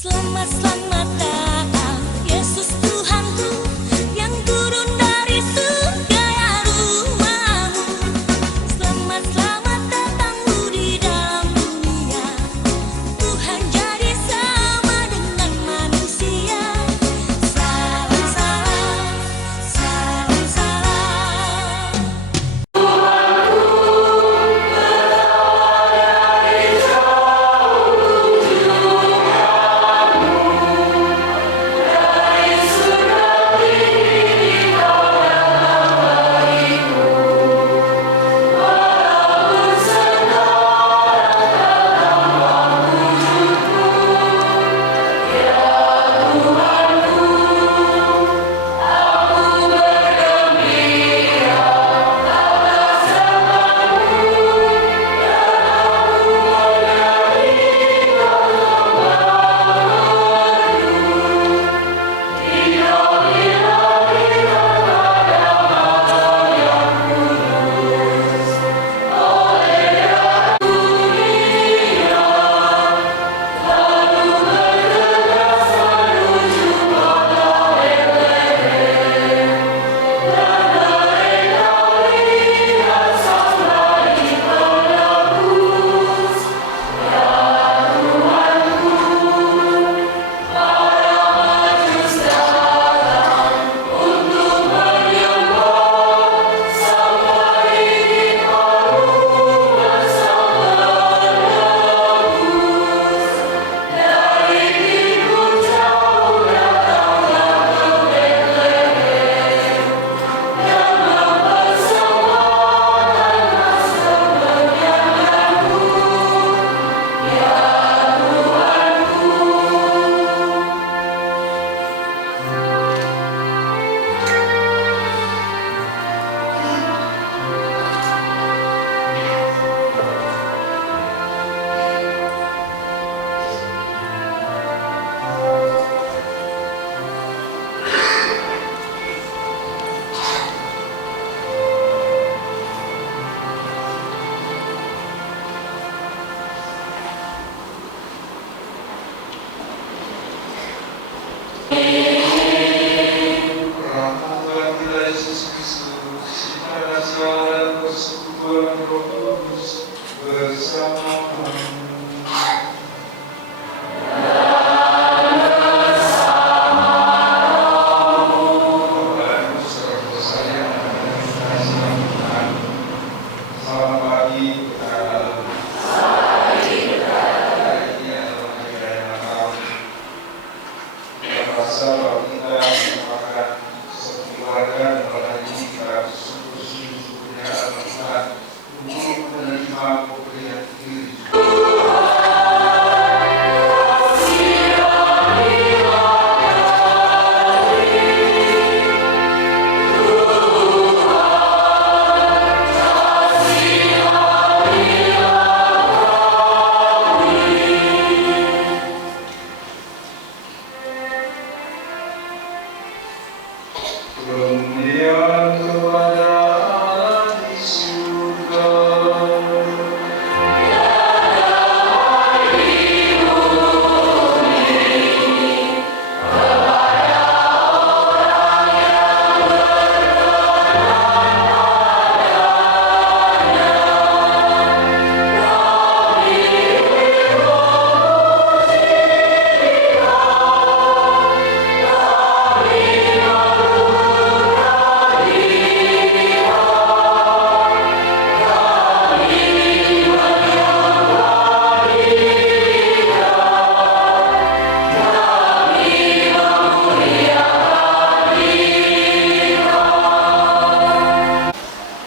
Selamat datang Yesus Tuhanku yang turun dari surga ya rumahmu. Selamat datangmu di dalam dunia. Tuhan jadi sama dengan manusia. Salam salam, salam salam.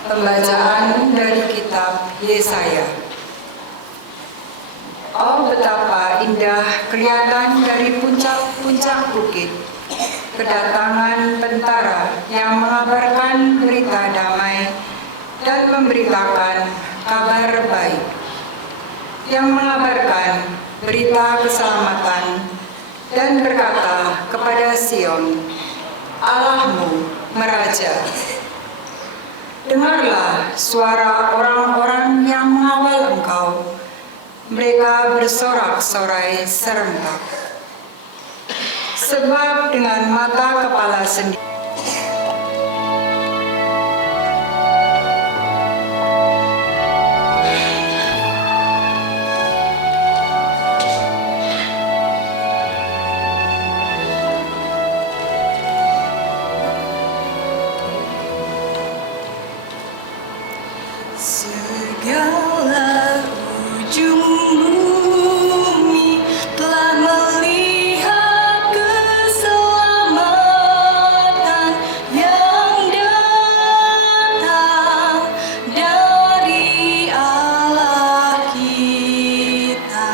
Pembacaan dari kitab Yesaya. Oh, betapa indah kelihatan dari puncak-puncak bukit kedatangan tentara yang mengabarkan berita damai dan memberitakan kabar baik, yang mengabarkan berita keselamatan dan berkata kepada Sion, Allahmu meraja. Dengarlah suara orang-orang yang mengawal Engkau. Mereka bersorak-sorai serentak. sebab dengan mata kepala sendiri segala ujung bumi telah melihat keselamatan yang datang dari Allah kita.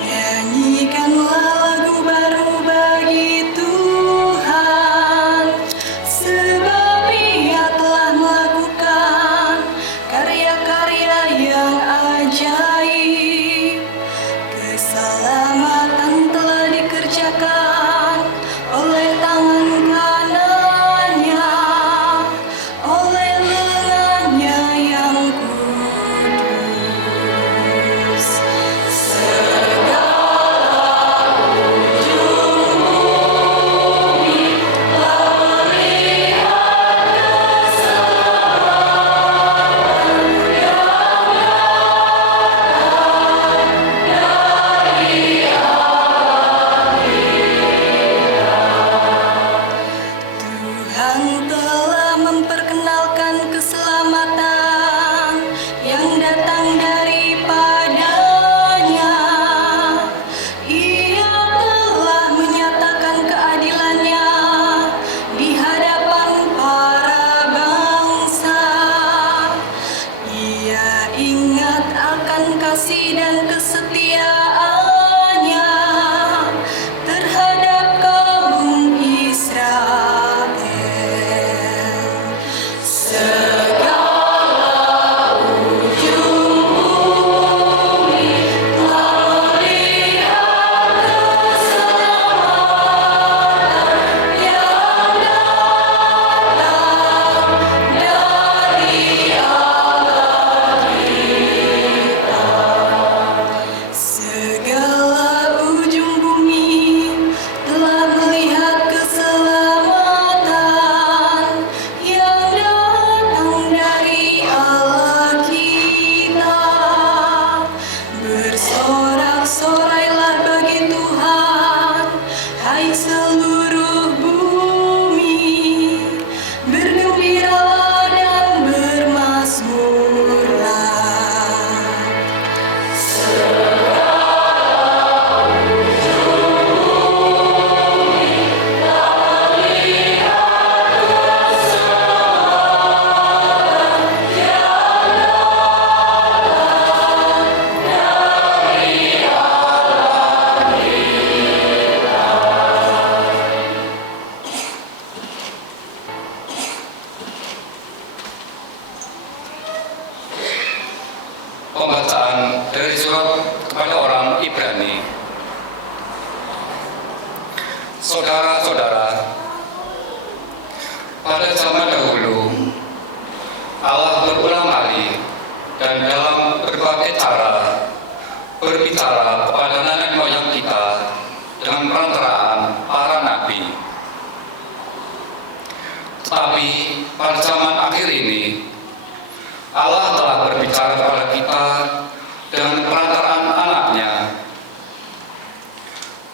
Nyanyikanlah lagu baru bagi Tuhan, sebab Ia telah melakukan karya-karya yang ajaib. Keselamatan telah dikerjakan oleh tangan kanannya, oleh lengannya yang kudus. Tuhan telah memperkenalkan keselamatan yang datang daripadanya. Ia telah menyatakan keadilannya di hadapan para bangsa. Ia ingat akan kasih dan kesetiaannya terhadap kaum Israel. Segala ujung bumi telah melihat keselamatan yang datang dari Allah kita. Segala ujung bumi telah melihat keselamatan yang datang dari Allah kita. Bersorak-sorailah bagi Tuhan, hai seluruh bumi. Bergembiralah dan bermazmurlah. Pembacaan dari surat kepada orang Ibrani. Saudara-saudara, pada zaman dahulu Allah berulang kali dan dalam berbagai cara berbicara kepada nenek moyang kita dengan perantaraan para nabi. Tetapi pada zaman akhir ini Allah telah berbicara kepada kita dengan perantaraan anaknya.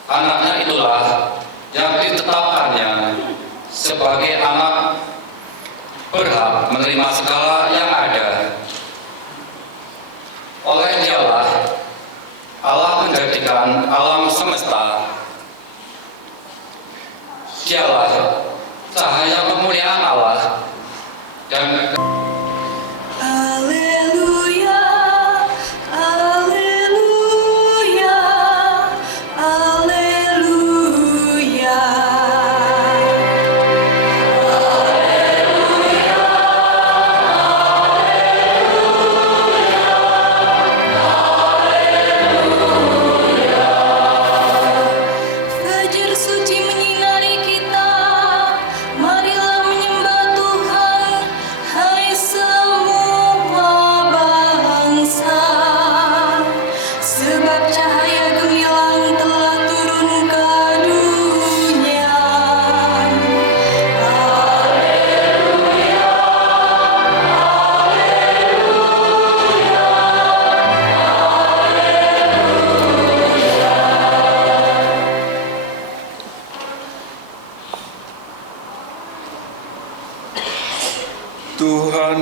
Anaknya itulah yang ditetapkannya sebagai anak berhak menerima segala yang ada. Oleh Dialah Allah menjadikan alam semesta. Dialah cahaya kemuliaan Allah dan Haleluya, haleluya, haleluya. Haleluya,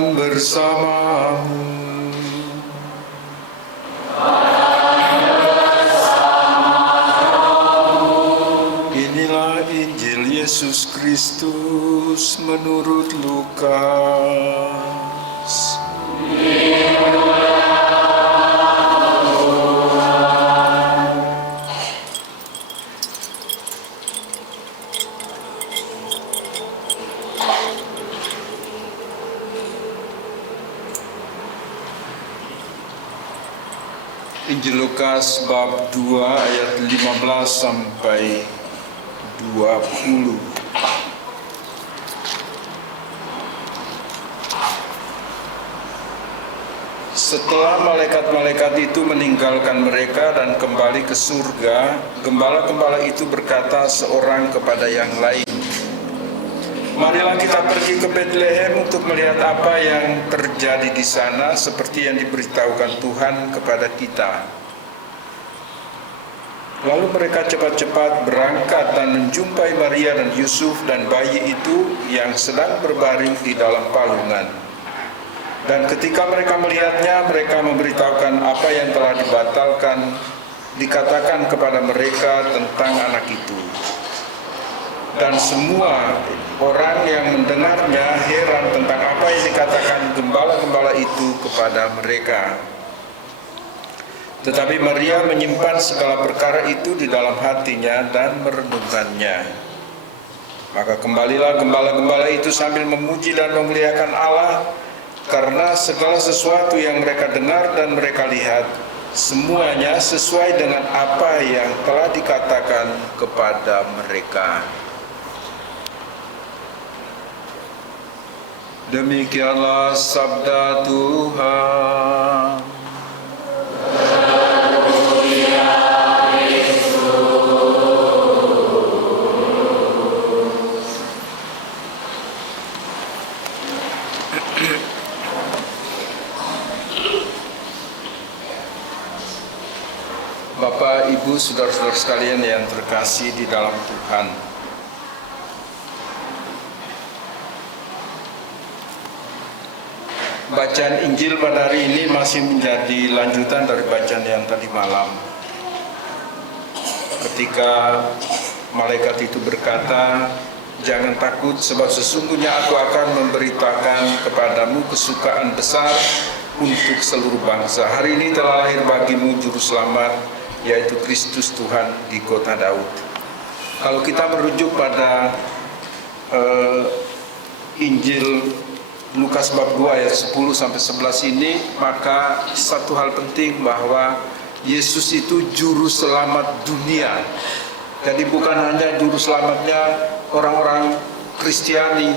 Tuhan bersamamu. Inilah Injil Yesus Kristus menurut Lukas. Injil Lukas bab 2 ayat 15 sampai 20. Setelah malaikat-malaikat itu meninggalkan mereka dan kembali ke surga, gembala-gembala itu berkata seorang kepada yang lain, "Marilah kita pergi ke Betlehem untuk melihat apa yang terjadi di sana seperti yang diberitahukan Tuhan kepada kita." Lalu mereka cepat-cepat berangkat dan menjumpai Maria dan Yusuf dan bayi itu yang sedang berbaring di dalam palungan. Dan ketika mereka melihatnya, mereka memberitahukan apa yang telah dikatakan kepada mereka tentang anak itu. Dan semua orang yang mendengarnya heran tentang apa yang dikatakan gembala-gembala itu kepada mereka. Tetapi Maria menyimpan segala perkara itu di dalam hatinya dan merenungkannya. Maka kembalilah gembala-gembala itu sambil memuji dan memuliakan Allah, karena segala sesuatu yang mereka dengar dan mereka lihat, semuanya sesuai dengan apa yang telah dikatakan kepada mereka. Demikianlah sabda Tuhan. Bapak, Ibu, saudara-saudara sekalian yang terkasih di dalam Tuhan. Bacaan Injil pada hari ini masih menjadi lanjutan dari bacaan yang tadi malam. Ketika malaikat itu berkata, "Jangan takut, sebab sesungguhnya aku akan memberitakan kepadamu kesukaan besar untuk seluruh bangsa. Hari ini telah lahir bagimu juru selamat, yaitu Kristus Tuhan di kota Daud." Kalau kita merujuk pada Injil Lukas bab 2 ayat 10 sampai 11 ini, maka satu hal penting bahwa Yesus itu juru selamat dunia. Jadi bukan hanya juru selamatnya orang-orang Kristiani,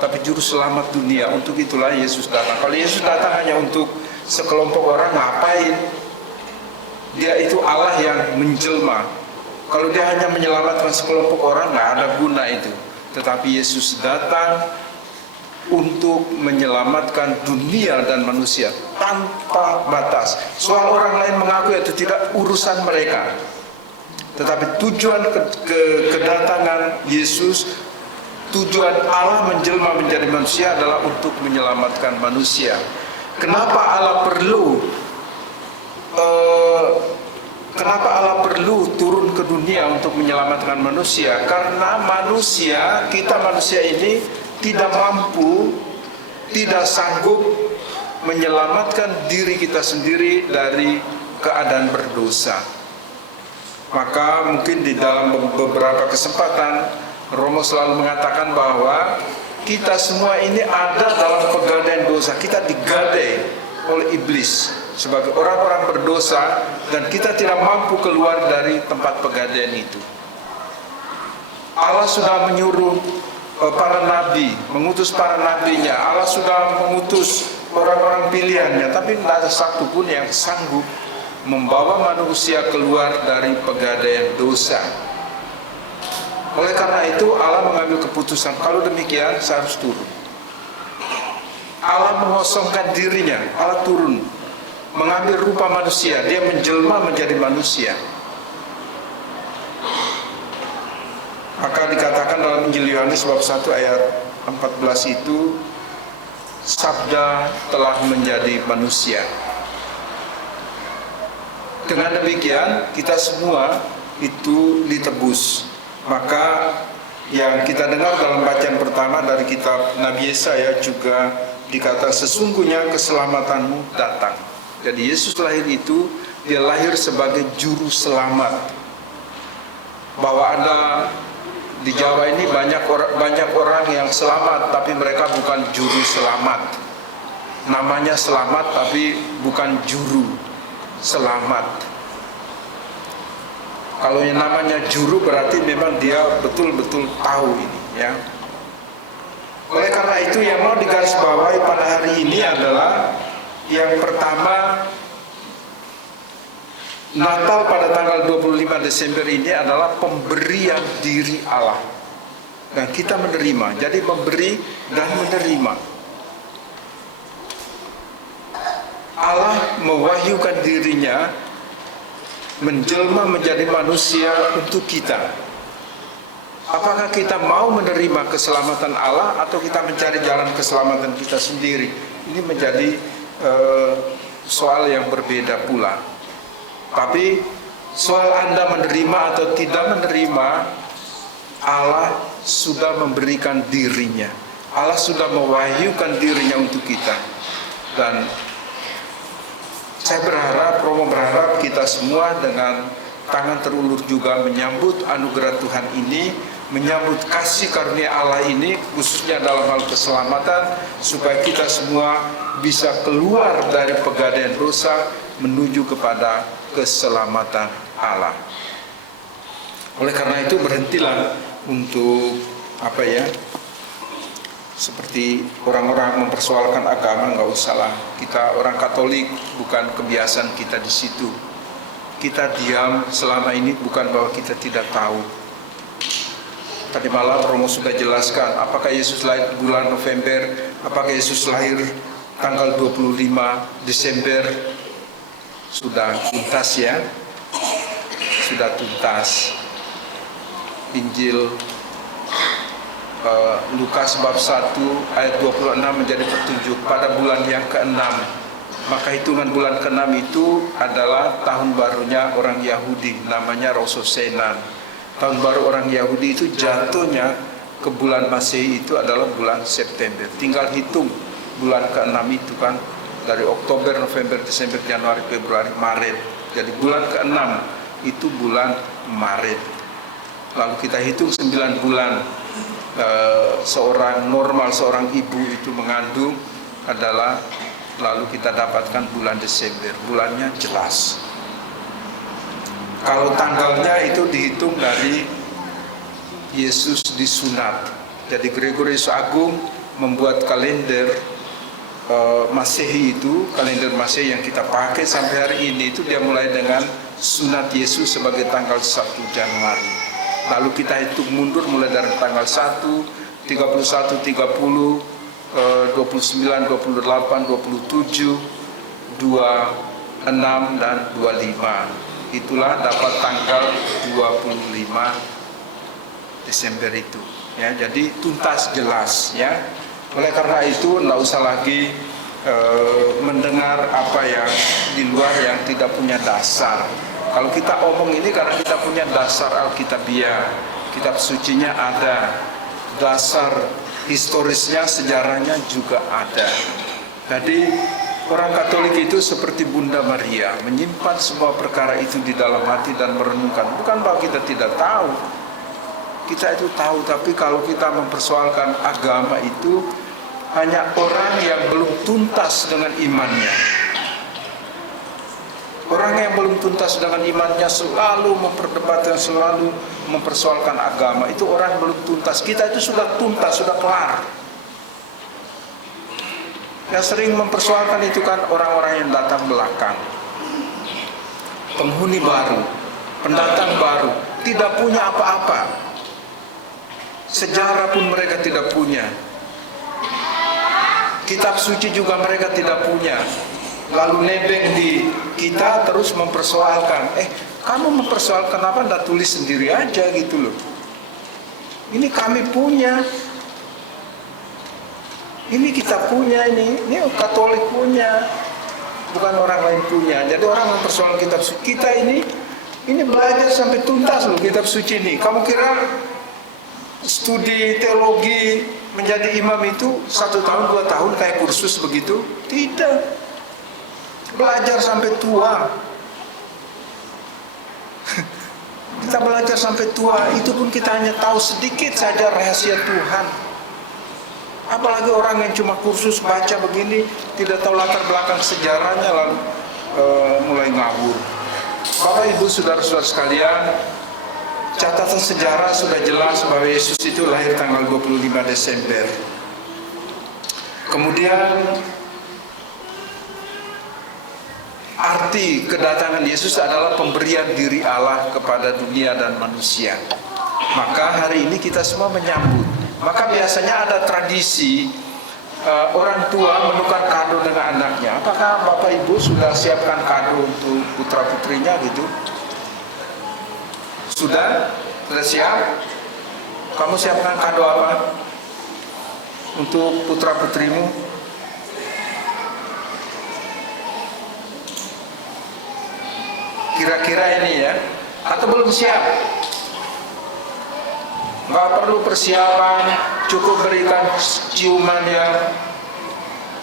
tapi juru selamat dunia. Untuk itulah Yesus datang. Kalau Yesus datang hanya untuk sekelompok orang, ngapain? Dia itu Allah yang menjelma. Kalau dia hanya menyelamatkan sekelompok orang, nggak ada guna itu. Tetapi Yesus datang untuk menyelamatkan dunia dan manusia tanpa batas. Soal orang lain mengaku itu tidak urusan mereka. Tetapi tujuan kedatangan Yesus, tujuan Allah menjelma menjadi manusia adalah untuk menyelamatkan manusia. Kenapa Allah perlu turun ke dunia untuk menyelamatkan manusia? Karena kita manusia ini tidak mampu, tidak sanggup menyelamatkan diri kita sendiri dari keadaan berdosa. Maka mungkin di dalam beberapa kesempatan Romo selalu mengatakan bahwa kita semua ini ada dalam pegadaian dosa. Kita digadai oleh iblis sebagai orang-orang berdosa, dan kita tidak mampu keluar dari tempat pegadaian itu. Allah sudah menyuruh para nabi, mengutus para nabinya. Allah sudah mengutus orang-orang pilihannya, tapi tidak ada satu pun yang sanggup membawa manusia keluar dari pegadaian dosa. Oleh karena itu Allah mengambil keputusan, kalau demikian saya harus turun. Allah mengosongkan dirinya, Allah turun, mengambil rupa manusia, dia menjelma menjadi manusia. Maka dikatakan dalam Injil Yohanes bab 1 ayat 14 itu, Sabda telah menjadi manusia. Dengan demikian kita semua itu ditebus. Maka yang kita dengar dalam bacaan pertama dari kitab Nabi Yesaya juga dikatakan sesungguhnya keselamatanmu datang. Jadi Yesus lahir itu, dia lahir sebagai juru selamat. Bahwa ada di Jawa ini banyak orang yang selamat tapi mereka bukan juru selamat. Namanya selamat tapi bukan juru selamat. Kalau yang namanya juru berarti memang dia betul-betul tahu ini, ya. Oleh karena itu yang mau digarisbawahi pada hari ini adalah yang pertama, Natal pada tanggal 25 Desember ini adalah pemberian diri Allah. Dan kita menerima, jadi memberi dan menerima. Allah mewahyukan dirinya menjelma menjadi manusia untuk kita. Apakah kita mau menerima keselamatan Allah atau kita mencari jalan keselamatan kita sendiri? Ini menjadi soal yang berbeda pula. Tapi soal Anda menerima atau tidak menerima, Allah sudah memberikan dirinya. Allah sudah mewahyukan dirinya untuk kita. Dan saya berharap kita semua dengan tangan terulur juga menyambut anugerah Tuhan ini, menyambut kasih karunia Allah ini, khususnya dalam hal keselamatan, supaya kita semua bisa keluar dari pegadaian dosa menuju kepada keselamatan Allah. Oleh karena itu berhentilah untuk seperti orang-orang mempersoalkan agama, nggak usahlah. Kita orang Katolik bukan kebiasaan kita di situ. Kita diam selama ini bukan bahwa kita tidak tahu. Tadi malam Romo sudah jelaskan apakah Yesus lahir bulan November, apakah Yesus lahir tanggal 25 Desember. Sudah tuntas, ya. Sudah tuntas. Injil Lukas bab 1 ayat 26 menjadi petunjuk pada bulan yang ke-6. Maka hitungan bulan ke-6 itu adalah tahun barunya orang Yahudi, namanya Rosh Hashanah. Tahun baru orang Yahudi itu jatuhnya ke bulan Masehi itu adalah bulan September. Tinggal hitung bulan ke-6 itu kan, dari Oktober, November, Desember, Januari, Februari, Maret. Jadi bulan ke-6 itu bulan Maret. Lalu kita hitung 9 bulan seorang ibu itu mengandung adalah, lalu kita dapatkan bulan Desember. Bulannya jelas. Kalau tanggalnya itu dihitung dari Yesus disunat. Jadi Gregorius Agung membuat kalender Masehi itu, kalender Masehi yang kita pakai sampai hari ini itu dia mulai dengan sunat Yesus sebagai tanggal 1 Januari. Lalu kita hitung mundur mulai dari tanggal 1, 31, 30, 29, 28, 27, 26 dan 25. Itulah dapat tanggal 25 Desember itu. Ya, jadi tuntas jelas, ya. Oleh karena itu tidak usah lagi mendengar apa yang di luar yang tidak punya dasar. Kalau kita omong ini karena kita punya dasar Alkitabiah, kitab sucinya ada, dasar historisnya, sejarahnya juga ada. Jadi orang Katolik itu seperti Bunda Maria, menyimpan semua perkara itu di dalam hati dan merenungkan. Bukan bahwa kita tidak tahu, kita itu tahu, tapi kalau kita mempersoalkan agama itu hanya orang yang belum tuntas dengan imannya. Orang yang belum tuntas dengan imannya selalu memperdebatkan, selalu mempersoalkan agama. Itu orang belum tuntas. Kita itu sudah tuntas, sudah kelar. Yang sering mempersoalkan itu kan orang-orang yang datang belakang, penghuni baru, pendatang baru, tidak punya apa-apa. Sejarah pun mereka tidak punya. Kitab suci juga mereka tidak punya. Lalu nebeng di kita terus mempersoalkan. Kamu mempersoalkan apa? Nggak tulis sendiri aja gitu loh. Ini kami punya. Ini kita punya ini Katolik punya, bukan orang lain punya. Jadi orang mempersoalkan kitab suci kita ini belajar sampai tuntas loh kitab suci ini. Kamu kira studi teologi menjadi imam itu 1 tahun 2 tahun kayak kursus begitu? Tidak. Belajar sampai tua. Kita belajar sampai tua, itu pun kita hanya tahu sedikit saja rahasia Tuhan. Apalagi orang yang cuma kursus baca begini, tidak tahu latar belakang sejarahnya, lalu mulai ngawur. Bapak Ibu saudara-saudara sekalian, catatan sejarah sudah jelas bahwa Yesus itu lahir tanggal 25 Desember. Kemudian arti kedatangan Yesus adalah pemberian diri Allah kepada dunia dan manusia. Maka hari ini kita semua menyambut. Maka biasanya ada tradisi orang tua menukar kado dengan anaknya. Apakah Bapak Ibu sudah siapkan kado untuk putra putrinya gitu? Sudah? Sudah siap? Kamu siapkan kado apa untuk putra putrimu? Kira-kira ini ya? Atau belum siap? Nggak perlu persiapan, cukup berikan ciuman yang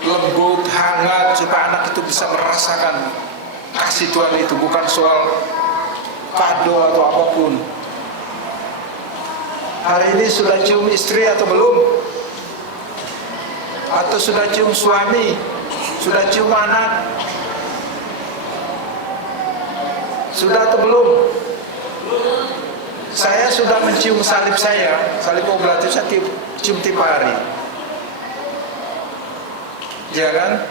lembut, hangat, supaya anak itu bisa merasakan kasih Tuhan itu. Bukan soal kado atau apapun. Hari ini sudah cium istri atau belum? Atau sudah cium suami? Sudah cium anak? Sudah atau belum? Saya sudah mencium salib saya. Salib oblat itu saya cium tiap hari. Ya kan?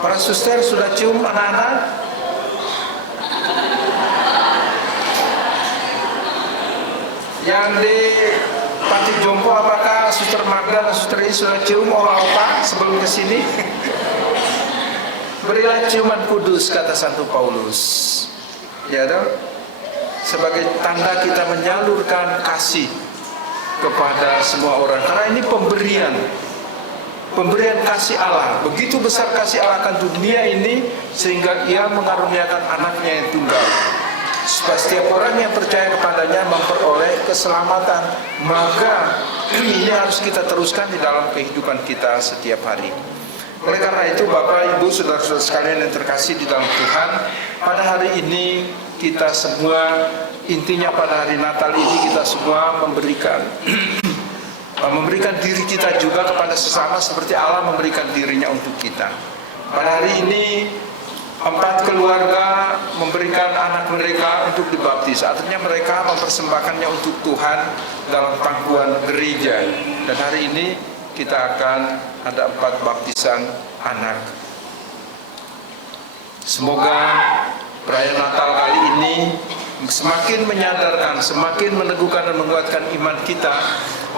Para suster sudah cium anak-anak? Yang di panti jompo, apakah suster Magda dan suster ini sudah cium opa sebelum ke sini? Berilah ciuman kudus, kata Santo Paulus. Ya dong? Sebagai tanda kita menyalurkan kasih kepada semua orang. Karena ini pemberian kasih Allah. Begitu besar kasih Allah akan dunia ini, sehingga Ia mengaruniakan anaknya yang tunggal, supaya setiap orang yang percaya kepadanya memperoleh keselamatan. Maka ini harus kita teruskan di dalam kehidupan kita setiap hari. Oleh karena itu, Bapak, Ibu, saudara-saudara sekalian yang terkasih di dalam Tuhan, pada hari ini kita semua, intinya pada hari Natal ini kita semua memberikan diri kita juga kepada sesama seperti Allah memberikan dirinya untuk kita. Pada hari ini 4 keluarga memberikan anak mereka untuk dibaptis. Artinya mereka mempersembahkannya untuk Tuhan dalam pangkuan gereja. Dan hari ini kita akan ada 4 baptisan anak. Semoga perayaan Natal kali ini semakin menyadarkan, semakin meneguhkan dan menguatkan iman kita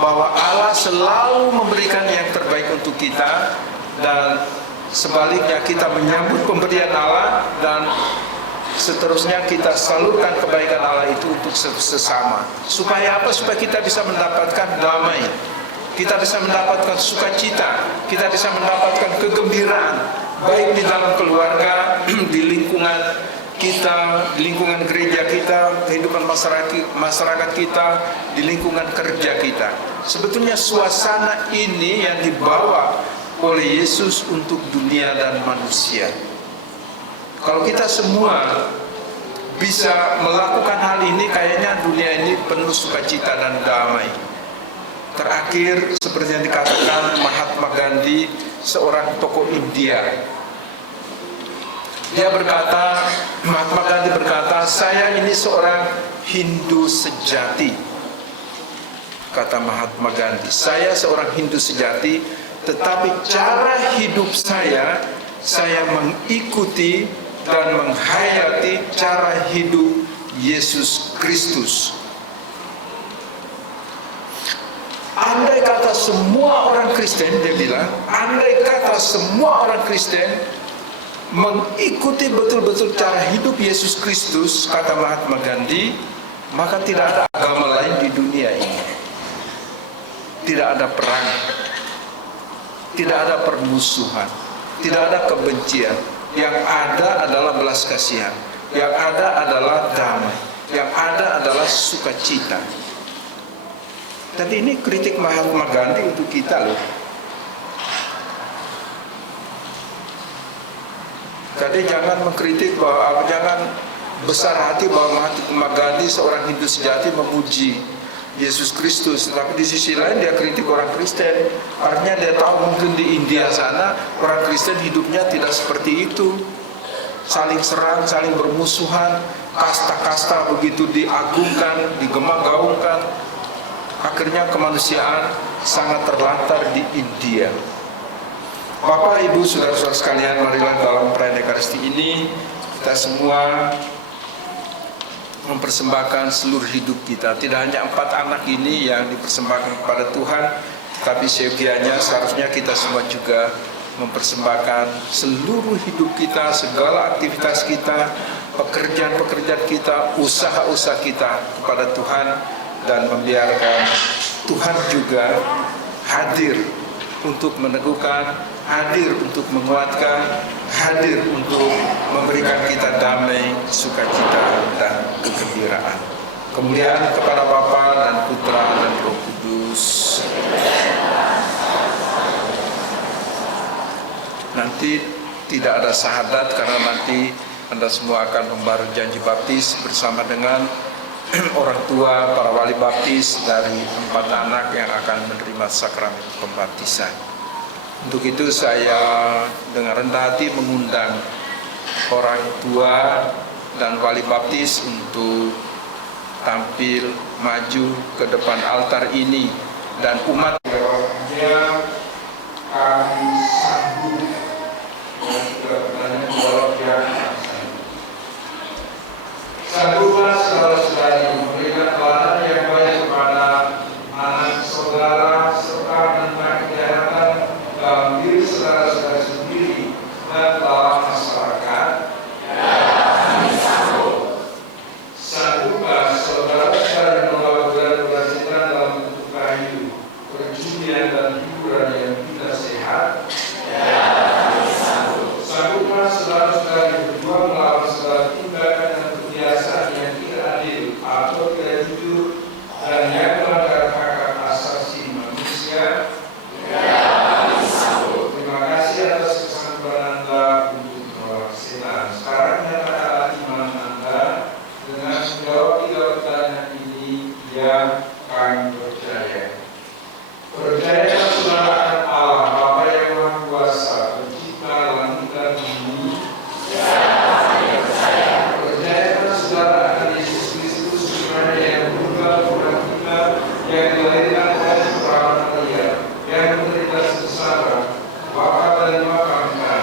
bahwa Allah selalu memberikan yang terbaik untuk kita, dan sebaliknya kita menyambut pemberian Allah, dan seterusnya kita salurkan kebaikan Allah itu untuk sesama. Supaya apa? Supaya kita bisa mendapatkan damai, kita bisa mendapatkan sukacita, kita bisa mendapatkan kegembiraan, baik di dalam keluarga, di lingkungan kita, di lingkungan gereja kita, kehidupan masyarakat kita, di lingkungan kerja kita. Sebetulnya suasana ini yang dibawa oleh Yesus untuk dunia dan manusia. Kalau kita semua bisa melakukan hal ini, kayaknya dunia ini penuh sukacita dan damai. Terakhir, seperti yang dikatakan Mahatma Gandhi, seorang tokoh India. Mahatma Gandhi berkata, saya ini seorang Hindu sejati. Kata Mahatma Gandhi, saya seorang Hindu sejati, tetapi cara hidup saya mengikuti dan menghayati cara hidup Yesus Kristus. Andai kata semua orang Kristen, dia bilang, andai kata semua orang Kristen mengikuti betul-betul cara hidup Yesus Kristus, kata Mahatma Gandhi, maka tidak ada agama lain di dunia ini. Tidak ada perang, tidak ada permusuhan, tidak ada kebencian. Yang ada adalah belas kasihan, yang ada adalah damai, yang ada adalah sukacita. Dan ini kritik Mahatma Gandhi untuk kita loh. Jadi jangan mengkritik bahwa, jangan besar hati bahwa Mahatma Gandhi seorang Hindu sejati memuji Yesus Kristus, tapi di sisi lain dia kritik orang Kristen. Artinya dia tahu mungkin di India sana orang Kristen hidupnya tidak seperti itu, saling serang, saling bermusuhan, kasta-kasta begitu diagungkan, digemang-gaungkan. Akhirnya kemanusiaan sangat terlantar di India. Bapak, Ibu, saudara-saudara sekalian, marilah dalam perayaan Ekaristi ini kita semua mempersembahkan seluruh hidup kita. Tidak hanya 4 anak ini yang dipersembahkan kepada Tuhan, tapi seyogianya seharusnya kita semua juga mempersembahkan seluruh hidup kita, segala aktivitas kita, pekerjaan-pekerjaan kita, usaha-usaha kita kepada Tuhan, dan membiarkan Tuhan juga hadir untuk meneguhkan, hadir untuk menguatkan, hadir untuk memberikan kita damai, sukacita, dan kegembiraan. Kemuliaan kepada Bapa dan Putra dan Roh Kudus. Nanti tidak ada syahadat karena nanti Anda semua akan membaru janji baptis bersama dengan orang tua, para wali baptis dari 4 anak yang akan menerima sakramen pembaptisan. Untuk itu saya dengan rendah hati mengundang orang tua dan wali baptis untuk tampil maju ke depan altar ini, dan umat kami sambut sambutlah saudara-saudari, memberikan teladan yang baik kepada anak saudara serta menerima kejahatan dalam diri saudara-saudari sendiri dan dalam masyarakat. Sambutlah saudara-saudari membawa gelar cita dalam bentuk kayu, perjudian dan hiburan yang tidak sehat. Sambutlah saudara-saudari berjuang melawan segala tindakan dan kebiasaan yang tidak adil atau tidak jujur dan yang melanggar hak asasi manusia. Terima kasih atas kesabaran Anda untuk menolak setan. Sekarang nyatakanlah iman Anda dengan menjawab 3 pertanyaan ini yang kami percaya. Percaya saudara akan Allah, Bapa yang Maha Kuasa, pencipta langit dan bumi. Percayakan saudara akan Yesus Kristus, putranya yang meninggal untuk kita, yang dilahirkan dari perawan Maria, yang menderita sengsara, wafat dan dimakamkan,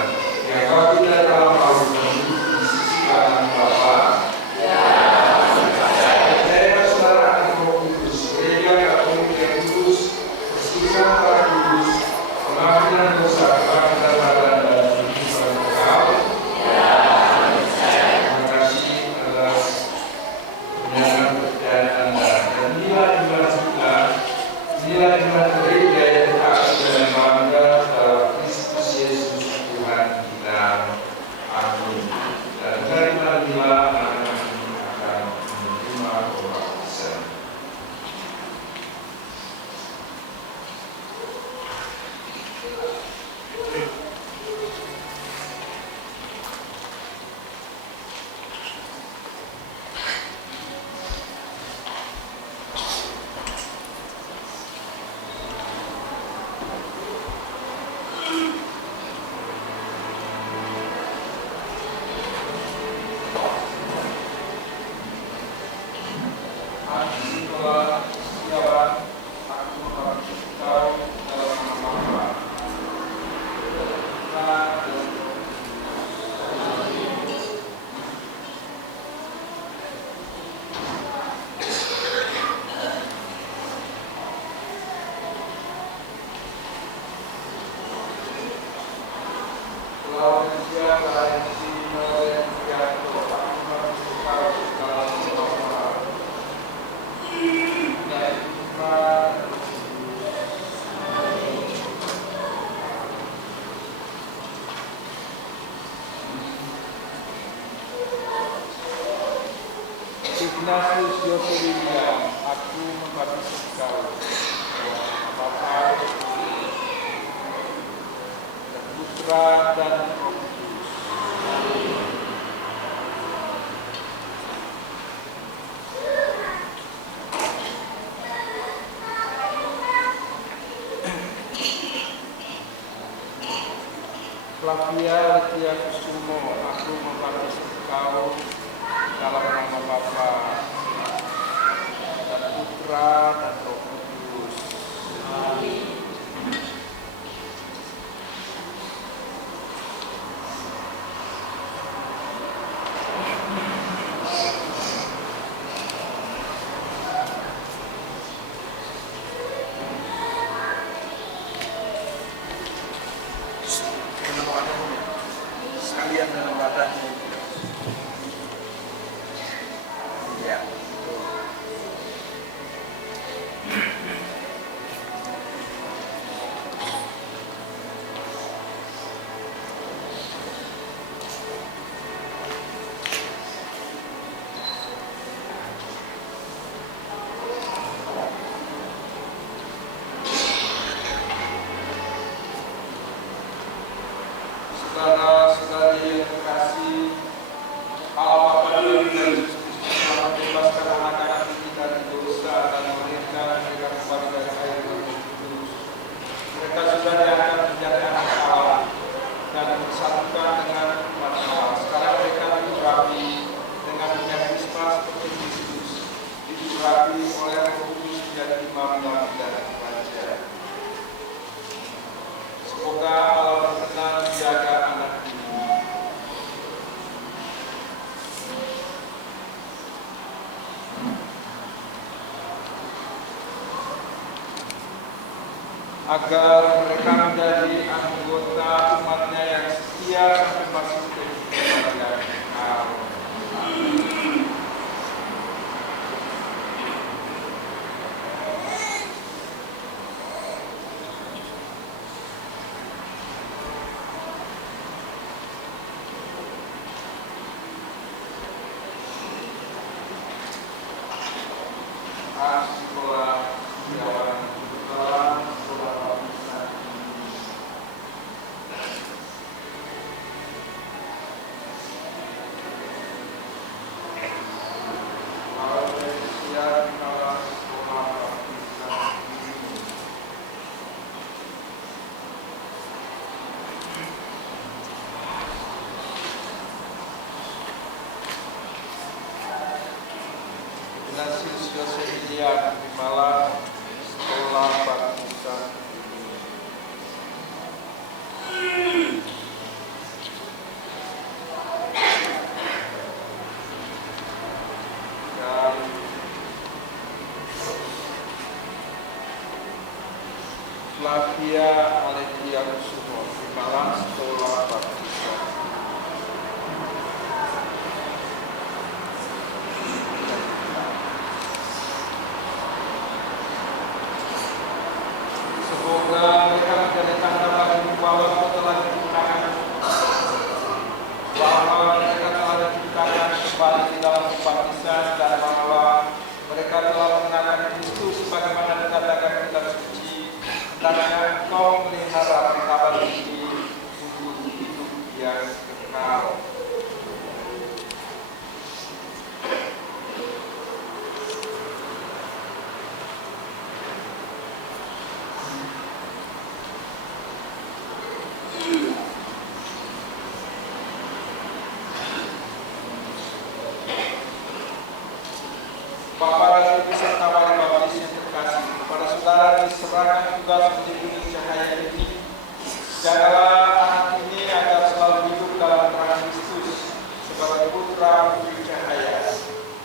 yang bangkit dari alam maut dan duduk di sisi kanan Bapa. Percayakan saudara akan Roh Kudus, gereja Katolik yang kudus, persekutuan para kudus, pengampunan dosa, kebangkitan badan dan kehidupan kekal. Terima kasih atas penyampaian percayaan Anda. Dan inilah iman kita, inilah iman gereja yang taat dan bangga dalam Kristus Yesus Tuhan kita. Amin. Dan dari marilah anak-anak ini akan menerima pembaptisan. Ignatius Yosef William, aku membaptis engkau Bapa dan Putra dan Roh Kudus. Flavia Letia Kusumo, aku membaptis engkau dalam nama Bapa dan Putra dan Roh Kudus. Amin. Sekalian dalam wadahnya. Ya. Saudara-saudari yang terkasih, Allah Bapa dan Yesus Kristus telah membebaskan anak-anak kita dari dosa dan memberikan mereka kembali dari air Roh Kudus. Mereka sudah diangkat menjadi anak Allah dan disatukan dengan umat Allah. Sekarang mereka diurapi dengan minyak krisma seperti Kristus, diurapi oleh Roh Kudus menjadi imam dan raja. Semoga Allah berkenan menjaga anak ini. Agar mereka menjadi anggota umatnya yang setia sampai masuk ke kebahagiaan kekal. Sekolah Jawa sekolah baptisan. Ignatius Yosef William, Kepala Sekolah Baptisan. Dan Flavia Aletia Kusumo, Kepala Sekolah Baptisan. Semoga mereka menjadi tanda bagi bahwa telah diciptakan, bahwa mereka telah diciptakan kembali di dalam kebaptisan, dan bahwa mereka telah mengenakan Kristus sebagaimana dikatakan kitab suci, hendaknya engkau melihara kabar ini untuk hidup yang kekal. Bapak dan Ibu serta wali baptis yang terkasih, kepada saudara diserahkan tugas menjadi cahaya ini. Jagalah anak ini agar selalu hidup dalam terang Kristus sebagai putra putri cahaya.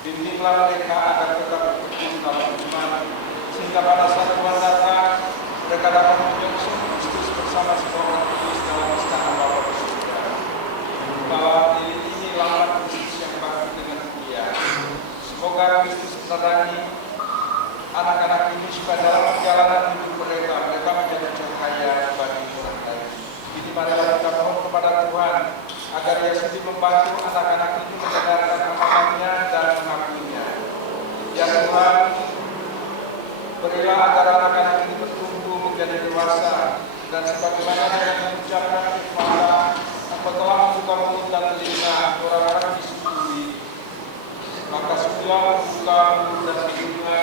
Bimbinglah mereka agar tetap bertekun dalam iman, sehingga pada saat Tuhan datang mereka dapat menyongsong Kristus bersama semua orang kudus dalam istana Bapa di surga. Bahwa ini lawan Kristus yang bakti dengan Dia. Semoga Kristus mendatangi anak-anak ini supaya dalam perjalanan hidup mereka menjadi cahaya bagi orang lain. Jadi marilah kita mohon kepada Tuhan agar Ia sendiri membantu anak-anak ini mendengarkan amanahnya dan mengakuinya. mereka agar anak-anak ini bertumbuh menjadi dewasa, dan sebagaimana yang mengucapkan firman, Engkau telah membuka mulut dan telinga orang-orang di suku ini, maka sudah membuka mulut dan telinga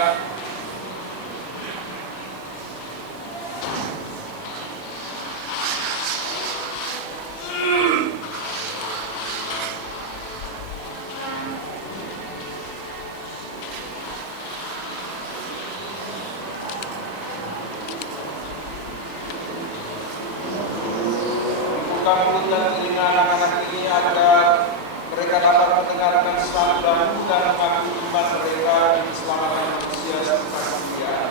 mulut dan telinga anak-anak ini agar mereka dapat mendengarkan sabda dan mengaku iman mereka di keselamatan manusia serta kemuliaan.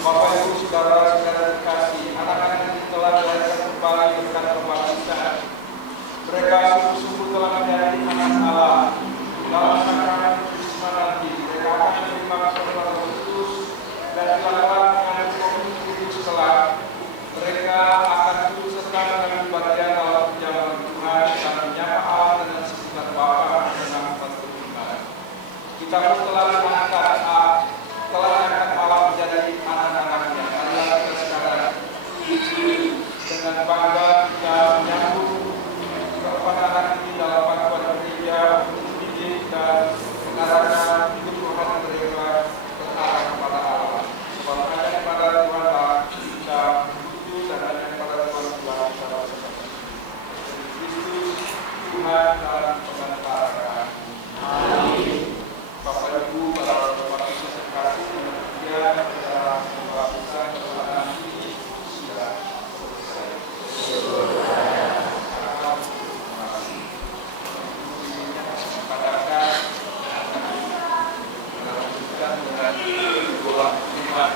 Bapak Ibu saudara-saudara dikasihi, anak-anak ini telah dilahirkan kembali berkat kebaptisan. Mereka sungguh-sungguh telah menjadi anak Allah. Dalam sakramen baptisma nanti, mereka akan menerima keselamatan Roh Kudus dan dilakukan dengan komunitas kudus kelak. Mereka akan turut serta mengambil bagian dalam perjalanan Tuhan dan menyapa Allah dengan sebutan Bapa dan Nama Tuhan. Kita pun telah mengangkat Allah menjadi anak-anaknya. Marilah kita sekarang dengan bangga kita menyambut keempat anak ini dalam bantuan gereja untuk mendidik dan mengarahkan hidup rohani mereka terarah kepada Allah. Sebab hanya kepada Tuhan Allah kita dan hanya kepada Tuhan Tuhan secara seperti Kristus Tuhan dalam pengantara. Amin. Bapak Ibu, para bapak ibu sekalian, kemudian dalam pembaptisan perbuatan ini sudah selesai. Padahal melanjutkan dengan doa iman.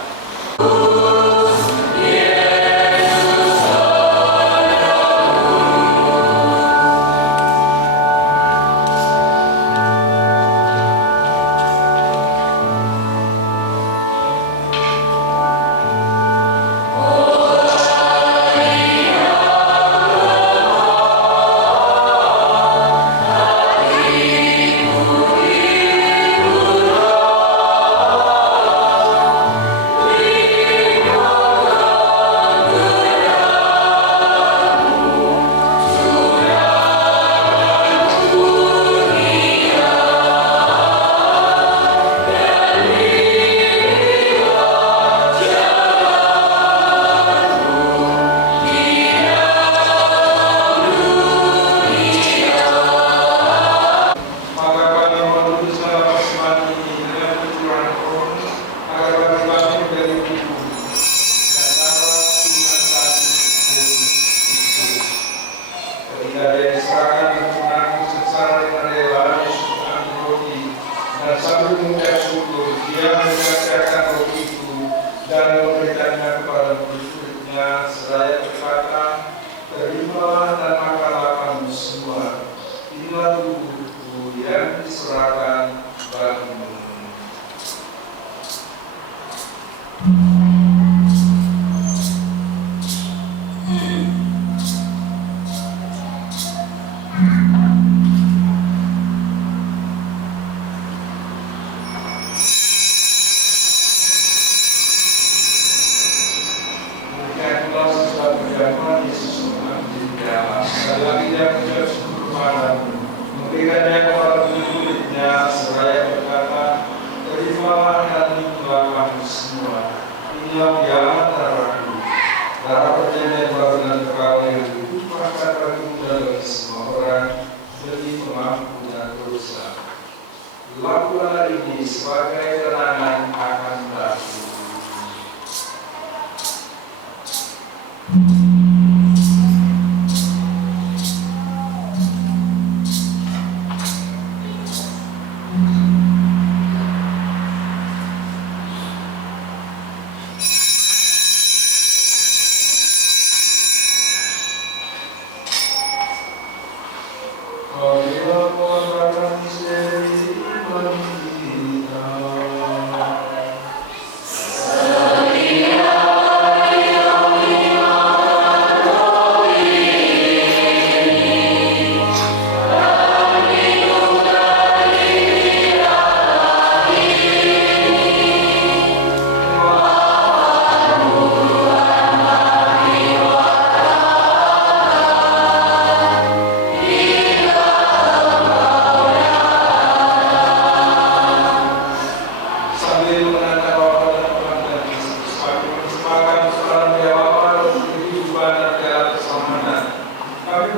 Lakukanlah ini sebagai kenangan akan aku.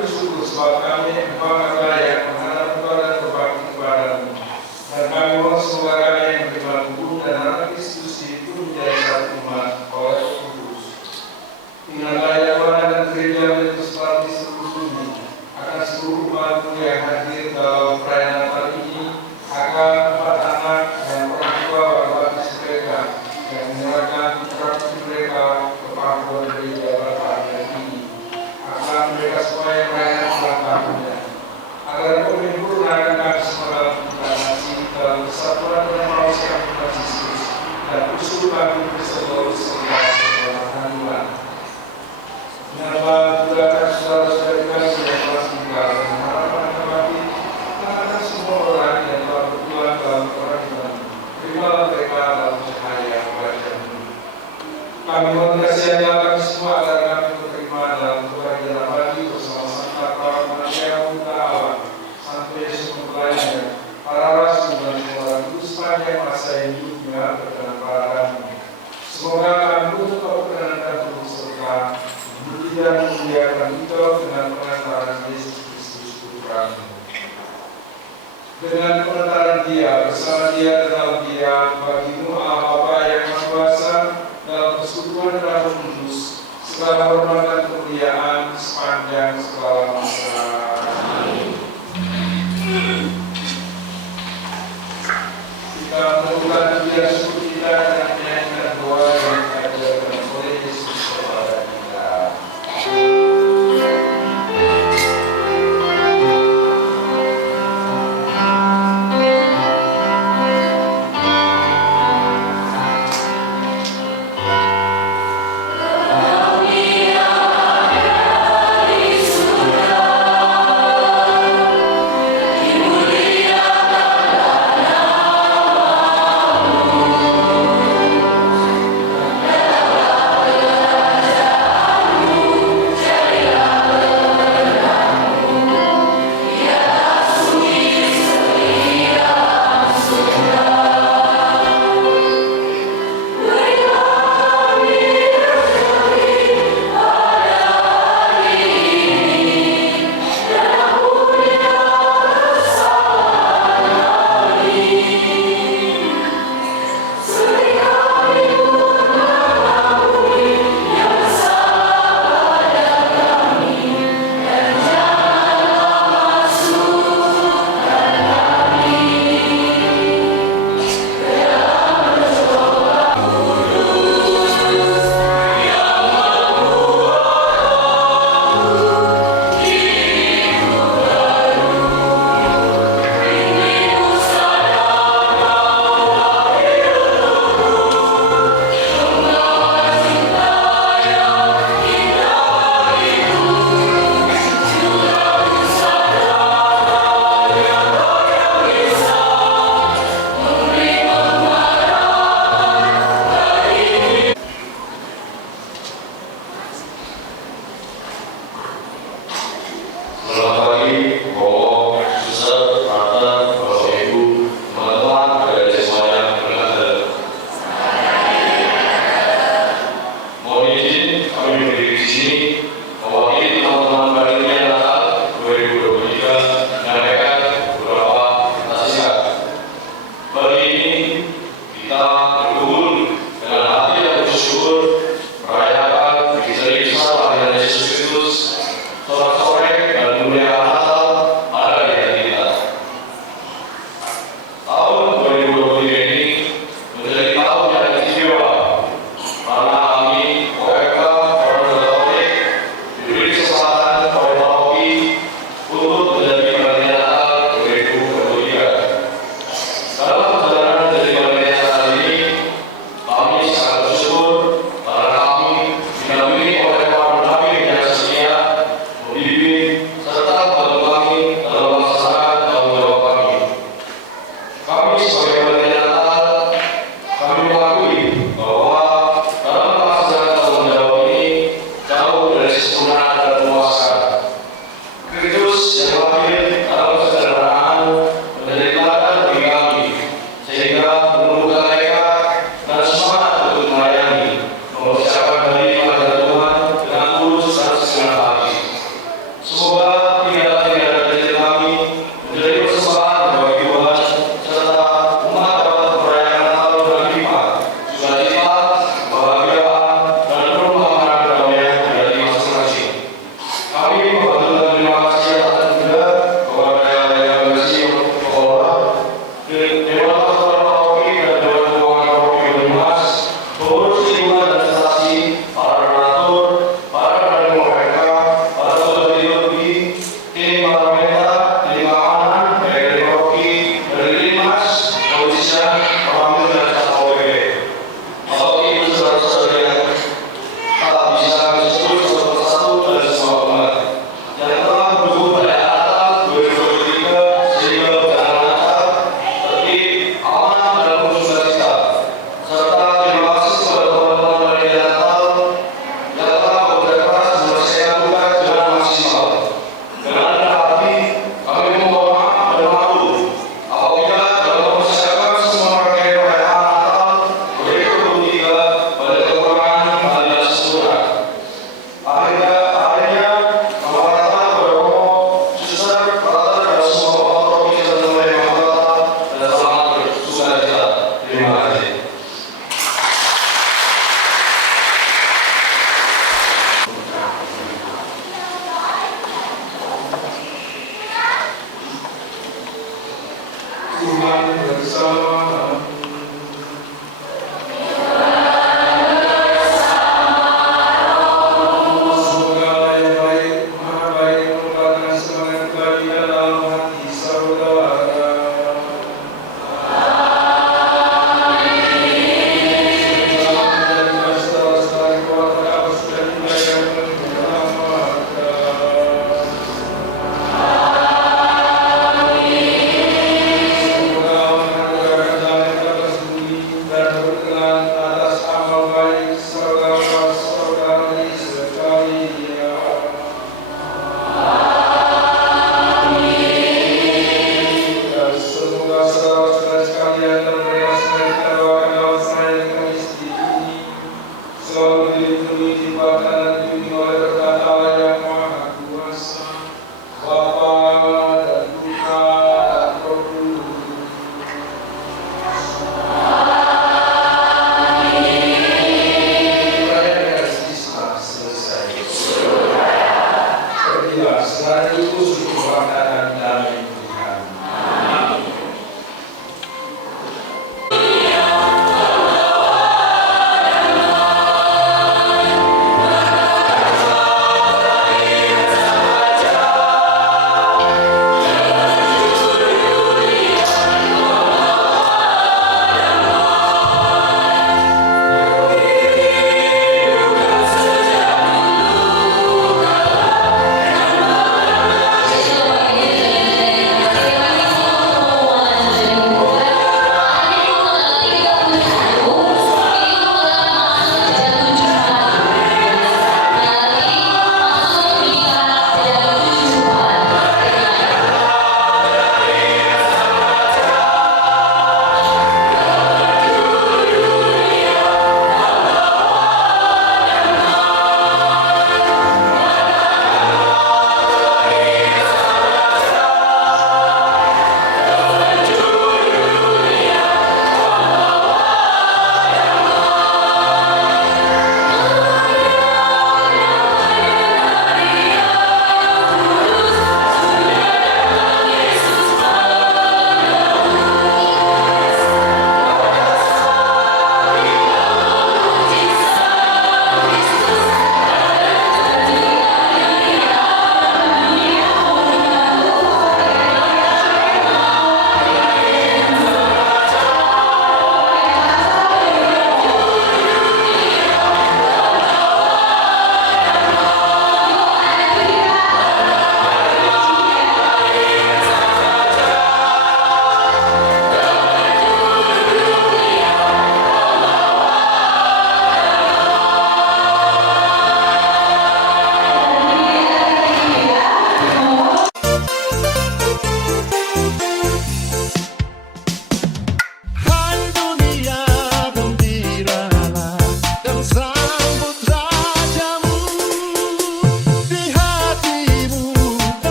bersyukur sebab kami engkau layak menghadap Engkau dan berbakti kepadamu. Dan kami mohon semoga kami yang beriman Tuhan dan anak Kristus itu menjadi satu umat oleh Roh Kudus. Ingatlah ya Tuhan dan gereja itu seperti seluruh bumi akan seluruh umatmu yang hadir dalam perayaan Natal ini, akan empat anak dan orang tua baptis mereka yang menyerahkan putra-putri mereka ke pangkuan gereja Bapak ini, akan mereka semua yang merayakan ulang tahunnya, agar Kau menyempurnakan kami semua dalam inkarnasi, dalam kesatuan dan paus kami Kristus, dan usul kami berseluruh serta Tuhan. Menambah juga saudara-saudari kami yang telah tinggal dan harapan kami, akan semua orang yang telah berjuang dalam kerahiman, terimalah mereka dalam cahaya wajah-Mu. Kami mohon kasihanlah kami semua agar kami terima dalam kebahagiaan abadi bersama Santa Clara Maria Bunda Allah, Santo Yesus mempelainya, para rasul dan orang kudus sepanjang masa hidupnya berkenan padamu. Semoga kami untuk kepercayaan terus serta dan memuliakan Engkau dengan pengantaran Yesus Kristus Putra-Mu. Dengan pengantaran Dia, bersama Dia dan dalam Dia, bagi-Mu Allah Bapa yang Maha Kuasa, dalam persekutuan dan Roh Kudus, segala hormat dan kemuliaan sepanjang segala masa. Kita melakukan Dia syukur kita dengan menyanyikan doa yang diajarkan oleh Yesus kepada kita. Semoga kebajikan dalam hati saudara.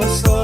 Bersama